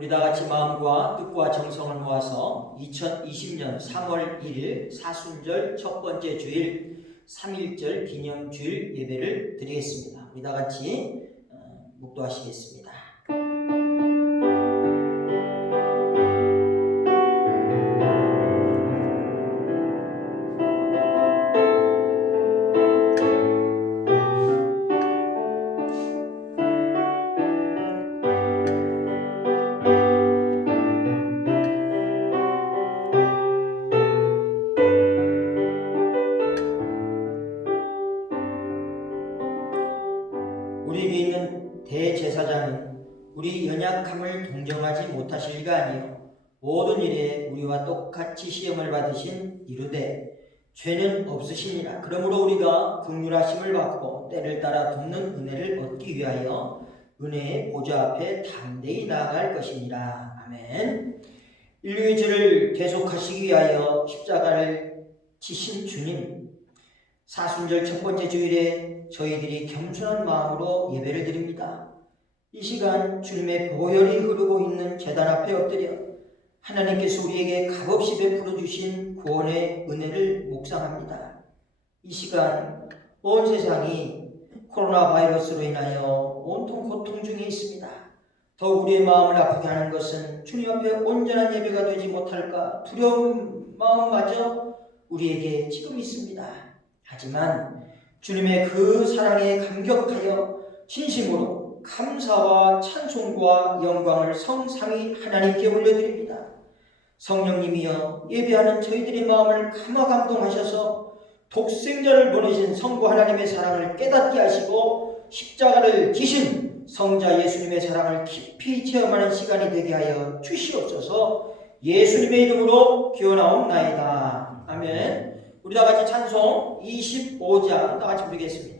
우리 다 같이 마음과 뜻과 정성을 모아서 2020년 3월 1일 사순절 첫 번째 주일 3일절 기념 주일 예배를 드리겠습니다. 우리 다 같이 어, 묵도하시겠습니다. 우리에게 있는 대제사장은 우리 연약함을 동정하지 못하실 리가 아니요. 모든 일에 우리와 똑같이 시험을 받으신 이르되 죄는 없으시니라. 그러므로 우리가 긍휼하심을 받고 때를 따라 돕는 은혜를 얻기 위하여 은혜의 보좌 앞에 담대히 나아갈 것이니라. 아멘. 인류의 죄를 계속하시기 위하여 십자가를 지신 주님 사순절 첫 번째 주일에 저희들이 겸손한 마음으로 예배를 드립니다. 이 시간 주님의 보혈이 흐르고 있는 제단 앞에 엎드려 하나님께서 우리에게 값없이 베풀어 주신 구원의 은혜를 묵상합니다. 이 시간 온 세상이 코로나 바이러스로 인하여 온통 고통 중에 있습니다. 더욱 우리의 마음을 아프게 하는 것은 주님 앞에 온전한 예배가 되지 못할까 두려운 마음마저 우리에게 지금 있습니다. 하지만 주님의 그 사랑에 감격하여 진심으로 감사와 찬송과 영광을 성상이 하나님께 올려드립니다. 성령님이여 예배하는 저희들의 마음을 감화 감동하셔서 독생자를 보내신 성부 하나님의 사랑을 깨닫게 하시고 십자가를 지신 성자 예수님의 사랑을 깊이 체험하는 시간이 되게 하여 주시옵소서 예수님의 이름으로 기원하옵나이다. 아멘. 우리 다 같이 찬송 25장 다 같이 부르겠습니다.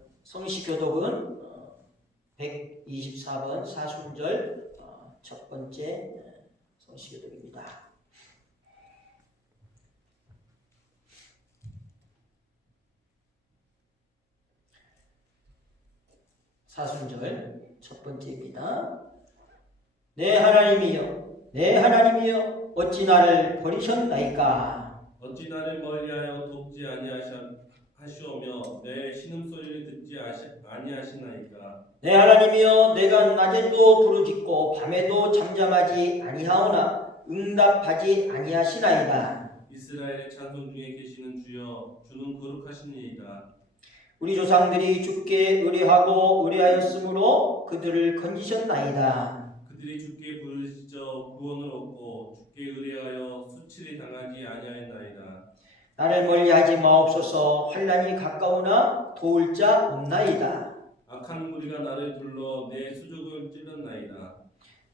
성시 교독은 어, 124번 사순절 어, 첫 번째 어, 성시 교독입니다. 사순절 첫 번째입니다. 내 하나님이여, 내 하나님이여, 어찌 나를 버리셨나이까? 어찌 나를 멀리하여 돕지 아니하시 오며 내 신음 소리를 듣지 아시, 아니하시나이까 내 하나님이여, 내가 낮에도 부르짖고 밤에도 잠잠하지 아니하오나 응답하지 아니하시나이다. 이스라엘의 찬송 중에 계시는 주여 주는 거룩하시니이다 우리 조상들이 주께 의뢰하고 의뢰하였으므로 그들을 건지셨나이다. 그들이 주께 부르짖어 구원을 얻고 주께 의뢰하여 수치를 당하지 아니하였나이다 나를 멀리하지 마옵소서. 환란이 가까우나 도울 자 없나이다. 악한 무리가 나를 둘러 내 수족을 찔렀나이다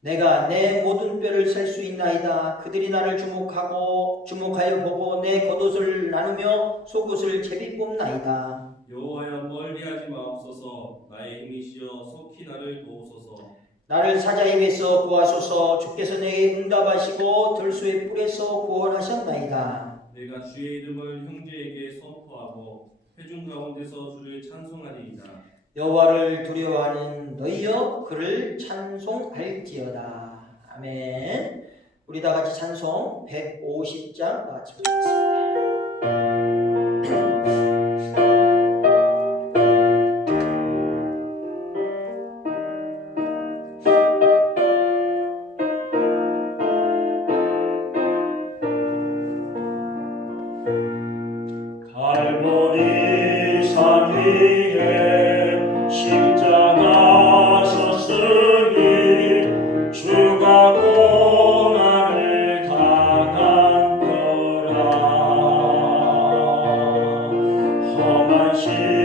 내가 내 모든 뼈를 셀 수 있나이다. 그들이 나를 주목하고 주목하여 보고 내 겉옷을 나누며 속옷을 제비 뽑나이다. 여호와여 멀리하지 마옵소서 나의 힘이시여 속히 나를 도우소서 나를 사자임에서 구하소서. 주께서 내게 응답하시고 들수의 뿔에서 구원하셨나이다. 내가 주의 이름을 형제에게 선포하고 회중 가운데서 주를 찬송하리이다 여호와를 두려워하는 너희여 그를 찬송할지어다. 아멘. 우리 다 같이 찬송 150장 같이 보겠습니다. 험한 십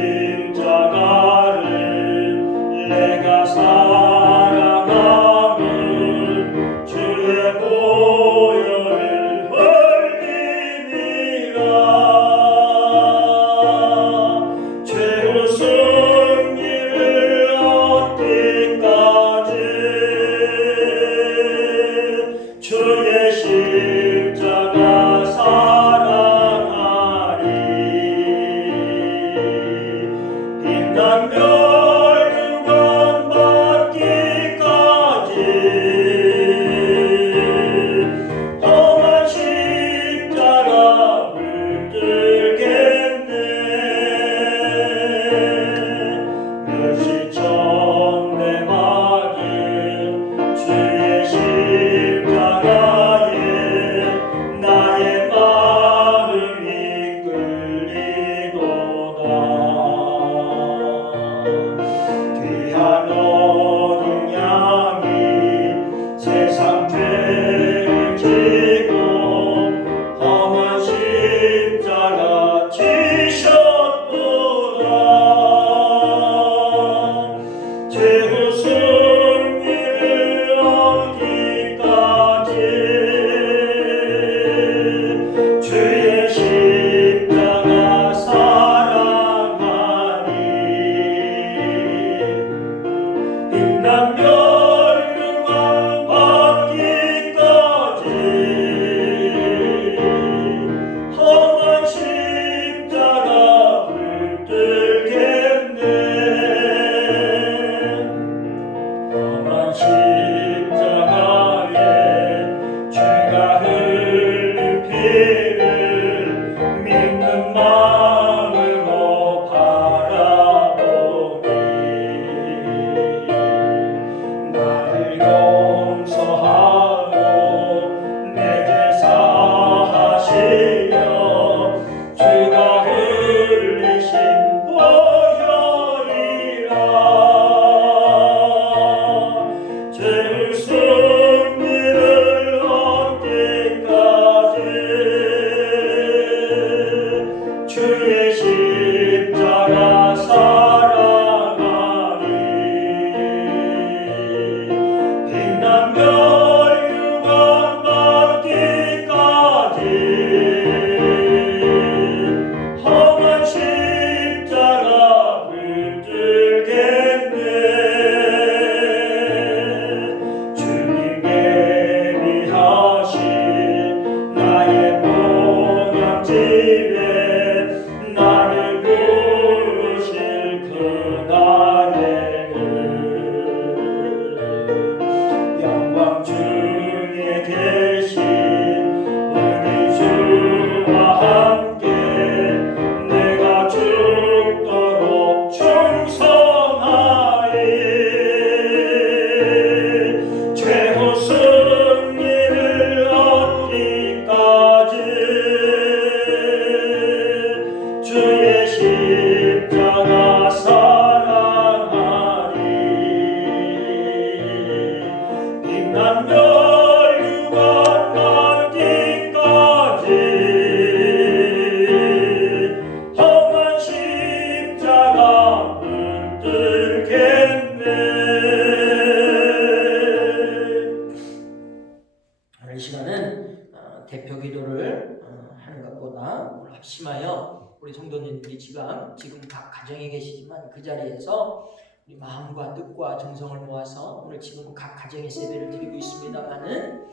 기도를 어, 하는 것보다 합심하여 우리 성도님들이 지금 지금 각 가정에 계시지만 그 자리에서 우리 마음과 뜻과 정성을 모아서 오늘 지금 각 가정에서 예배를 드리고 있습니다만은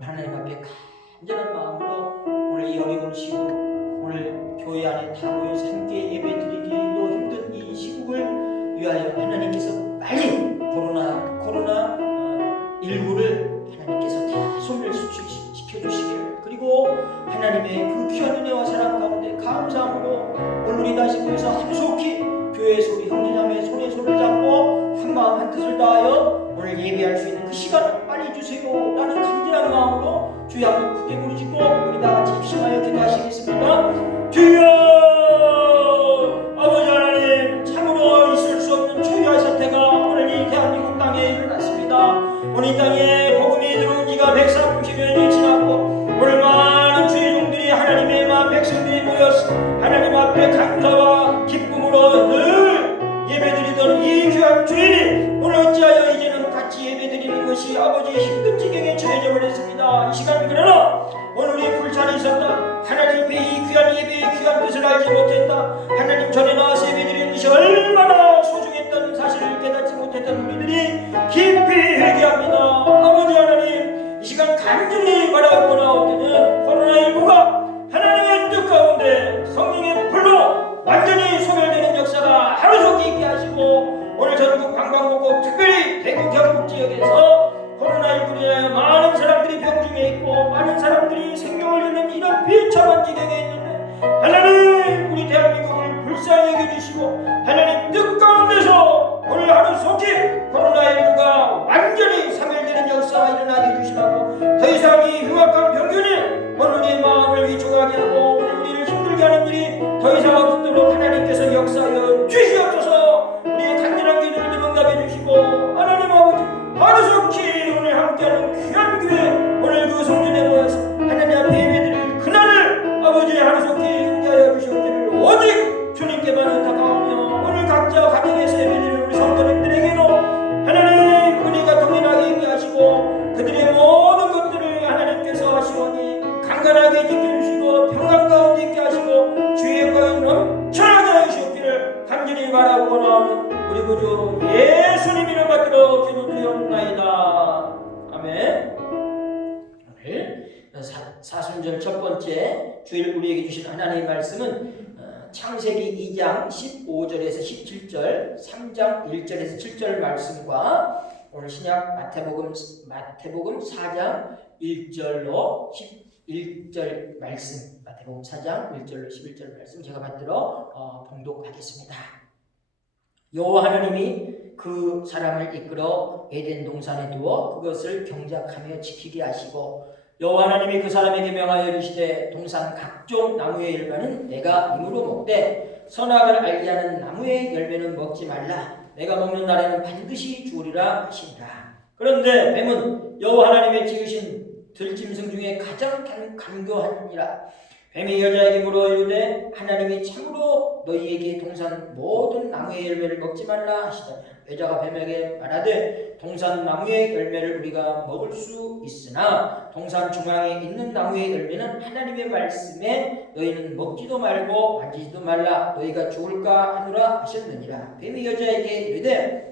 하나님 앞에 간절한 마음으로 오늘 이 어려운 시국 오늘 교회 안에 다 모여서 함께 예배 드리기도 힘든 이 시국을 위하여 하나님께서 빨리 코로나 코로나 어, 19를 하나님의 그 귀한 은혜와 사랑 가운데 감사함으로 오늘 우리 다시 모여서 한속히 교회에서 우리 형제자매 손에 손을 잡고 한 마음 한 뜻을 다하여 오늘 예배할 수 있는 그 시간을 빨리 주세요 라는 간절한 마음으로 주여 한번 크게 부르짖고 우리 다 같이 입심하여 기도하시겠습니다 구주 예수님 이름 받들어 기도드리옵나이다 아멘 사- 사순절 첫 번째 주일 우리에게 주신 하나님의 말씀은 어, 창세기 2장 15절에서 17절, 3장 1절에서 7절 말씀과 오늘 신약 마태복음 마태복음 4장 1절로 11절 말씀, 마태복음 4장 1절로 11절 말씀 제가 받들어 어, 봉독하겠습니다. 여호와 하나님이 그 사람을 이끌어 에덴 동산에 두어 그것을 경작하며 지키게 하시고 여호와 하나님이 그 사람에게 명하여 이르시되 동산 각종 나무의 열매는 내가 임으로 먹되 선악을 알게 하는 나무의 열매는 먹지 말라. 내가 먹는 날에는 반드시 죽으리라 하시니라 그런데 뱀은 여호와 하나님의 지으신 들짐승 중에 가장 간- 간교하니라. 뱀이 여자에게 물어 이르되 하나님이 참으로 너희에게 동산 모든 나무의 열매를 먹지 말라 하시더니 여자가 뱀에게 말하되 동산 나무의 열매를 우리가 먹을 수 있으나 동산 중앙에 있는 나무의 열매는 하나님의 말씀에 너희는 먹지도 말고 만지지도 말라. 너희가 죽을까 하노라 하셨느니라. 뱀이 여자에게 이르되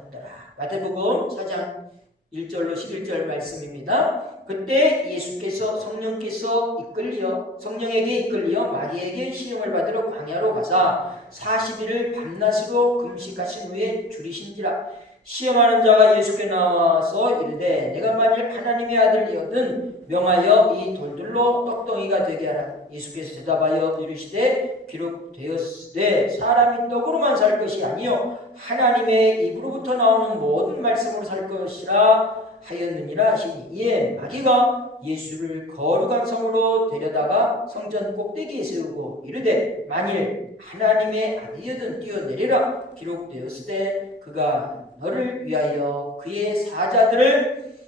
마태복음 4장 1절로 11절 말씀입니다. 그때 예수께서 성령께서 이끌려 성령에게 이끌려 마리에게 시험을 받으러 광야로 가사 40일을 밤낮으로 금식하신 후에 줄이신지라. 시험하는 자가 예수께 나와서 이르되 내가 만일 하나님의 아들이거든 명하여 이 돌들로 떡덩이가 되게 하라. 예수께서 대답하여 이르시되 비록 되었으되 사람이 떡으로만 살 것이 아니요 하나님의 입으로부터 나오는 모든 말씀으로 살 것이라 하였느니라 하시니 이에 마귀가 예수를 거룩한 성으로 데려다가 성전 꼭대기에 세우고 이르되 만일 하나님의 아들이여든 뛰어내리라 기록되었을 때 그가 너를 위하여 그의 사자들을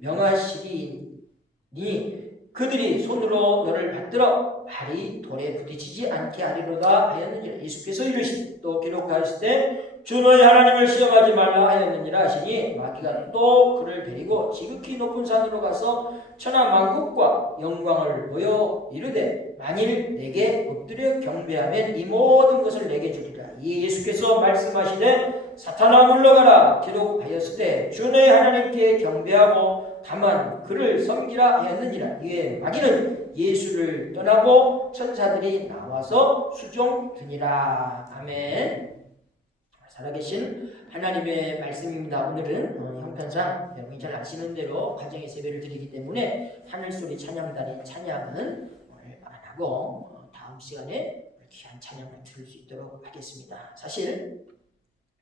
명하시리니 그들이 손으로 너를 받들어 발이 돌에 부딪히지 않게 하리로다 하였느니라. 예수께서 이르시니 또 기록하였을 때 주 너희 하나님을 시험하지 말라 하였느니라 하시니 마귀가 또 그를 데리고 지극히 높은 산으로 가서 천하 만국과 영광을 보여 이르되 만일 내게 엎드려 경배하면 이 모든 것을 내게 주리라. 이 예수께서 말씀하시되 사탄아 물러가라 기록하였을 때주 너희 하나님께 경배하고 다만 그를 섬기라 하였느니라. 이에 마귀는 예수를 떠나고 천사들이 나와서 수종드니라. 아멘 살아계신 하나님의 말씀입니다. 오늘은 어, 형편상 여러분이 잘 아시는 대로 가정의 세배를 드리기 때문에 하늘소리 찬양단의 찬양은 오늘 안 하고 어, 다음 시간에 귀한 찬양을 들을 수 있도록 하겠습니다. 사실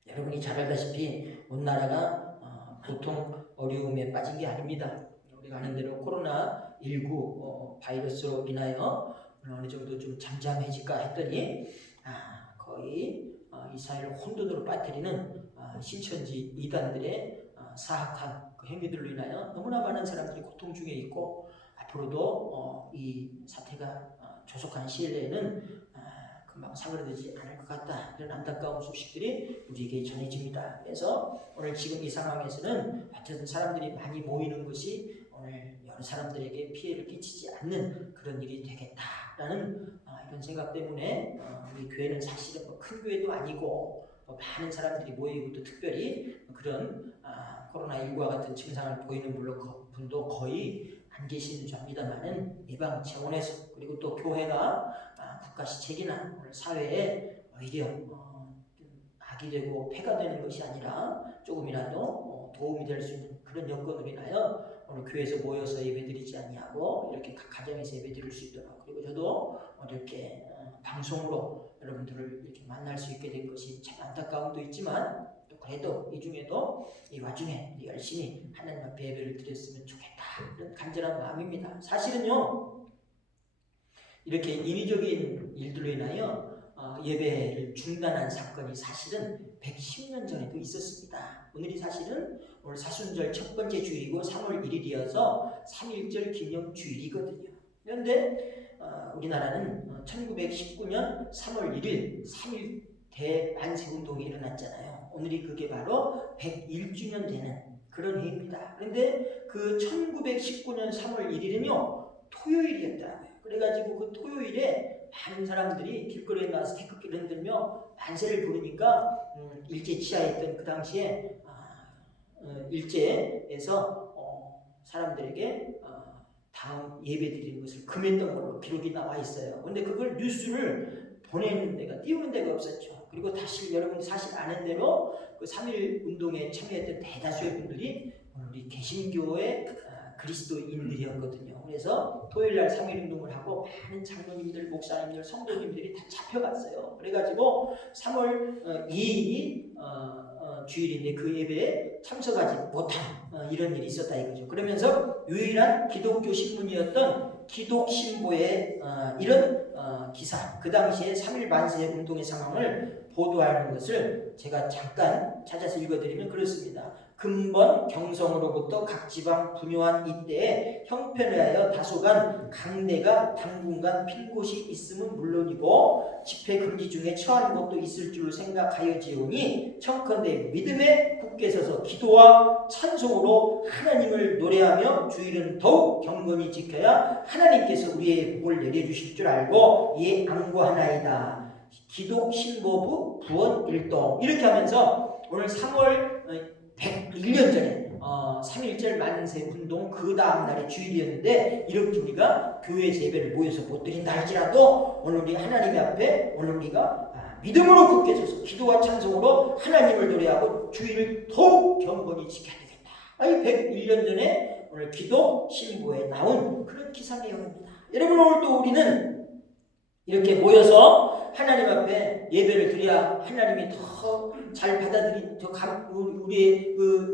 여러분이 잘 알다시피 온 나라가 어, 보통 어려움에 빠진 게 아닙니다. 우리가 아는 대로 코로나 19 바이러스로 인하여 어느 정도 좀 잠잠해질까 했더니 아, 거의 어, 이 사회를 혼돈으로 빠뜨리는 어, 신천지 이단들의 어, 사악한 그 행위들로 인하여 너무나 많은 사람들이 고통 중에 있고 앞으로도 어, 이 사태가 어, 조속한 시일 내에는 아, 금방 사그라들지 않을 것 같다 이런 안타까운 소식들이 우리에게 전해집니다. 그래서 오늘 지금 이 상황에서는 어쨌든 사람들이 많이 모이는 것이 오늘 여러 사람들에게 피해를 끼치지 않는 그런 일이 되겠다라는 아, 이런 생각 때문에 어, 우리 교회는 사실은 뭐 큰 교회도 아니고 뭐 많은 사람들이 모이고 또 특별히 그런 아, 코로나19와 같은 증상을 보이는 분도 거의 안 계시는 줄 압니다만은 예방 차원에서 그리고 또 교회가 아, 국가 시책이나 사회에 오히려 어, 좀 악이 되고 폐가 되는 것이 아니라 조금이라도 어, 도움이 될 수 있는 그런 여건으로 인하여 오늘 교회에서 모여서 예배드리지 아니하고 이렇게 각 가정에서 예배드릴 수 있도록 그리고 저도 이렇게 어, 방송으로 여러분들을 이렇게 만날 수 있게 된 것이 참 안타까움도 있지만 또 그래도 이 중에도 이 와중에 열심히 하나님 앞에 예배를 드렸으면 좋겠다 이런 간절한 마음입니다. 사실은요 이렇게 인위적인 일들로 인하여 어, 예배를 중단한 사건이 사실은 110년 전에도 있었습니다. 오늘이 사실은 오늘 사순절 첫 번째 주일이고 3월 1일이어서 3.1절 기념 주일이거든요. 그런데 어, 우리나라는 어, 1919년 3월 1일 3.1 대만세운동이 일어났잖아요. 오늘이 그게 바로 101주년 되는 그런 해입니다. 그런데 그 1919년 3월 1일은요 토요일이었더라고요. 그래가지고 그 토요일에 많은 사람들이 길거리에 나와서 태극기를 흔들며 만세를 부르니까 음, 일제 치하했던 그 당시에 아, 어, 일제에서 어, 사람들에게 어, 다음 예배 드리는 것을 금했던 걸로 기록이 나와 있어요. 근데 그걸 뉴스를 보내는 데가 띄우는 데가 없었죠. 그리고 다시 여러분이 사실 아는 대로 그 3.1 운동에 참여했던 대다수의 분들이 우리 개신교의 아, 그리스도인들이었거든요. 그래서 토요일 날3.1 운동을 하고 많은 장로님들, 목사님들, 성도님들이 다 잡혀갔어요. 그래가지고 3월 2일이 어, 주일인데 그 예배에 참석하지 못한 어, 이런 일이 있었다 이거죠. 그러면서 유일한 기독교 신문이었던 기독신보의 어, 이런 어, 기사, 그 당시에 3.1 만세 운동의 상황을 보도하는 것을 제가 잠깐 찾아서 읽어드리면 그렇습니다. 근본 경성으로부터 각 지방 분요한 이때에 형편을 하여 다소간 강대가 당분간 필 곳이 있음은 물론이고 집회 금지 중에 처한 곳도 있을 줄로 생각하여지오니 청컨대 믿음에 굳게 서서 기도와 찬송으로 하나님을 노래하며 주일은 더욱 경건히 지켜야 하나님께서 우리의 복을 내려주실 줄 알고 이에 안구하나이다. 기독 신보부 부원 일동 이렇게 하면서 오늘 3월 101년 전에 어, 3.1절 만세 운동 그 다음 날이 주일이었는데 이렇게 우리가 교회 예배를 모여서 못 드린다 할지라도 오늘 우리 하나님 앞에 오늘 우리가 아, 믿음으로 굳게 서서 기도와 찬송으로 하나님을 노래하고 주일을 더욱 경건히 지켜야 되겠다. 아니 101년 전에 오늘 기도 신보에 나온 그런 기사 내용입니다. 여러분 오늘 또 우리는 이렇게 모여서 하나님 앞에 예배를 드려야 하나님이 더 잘 받아들이 더 감, 우리의 그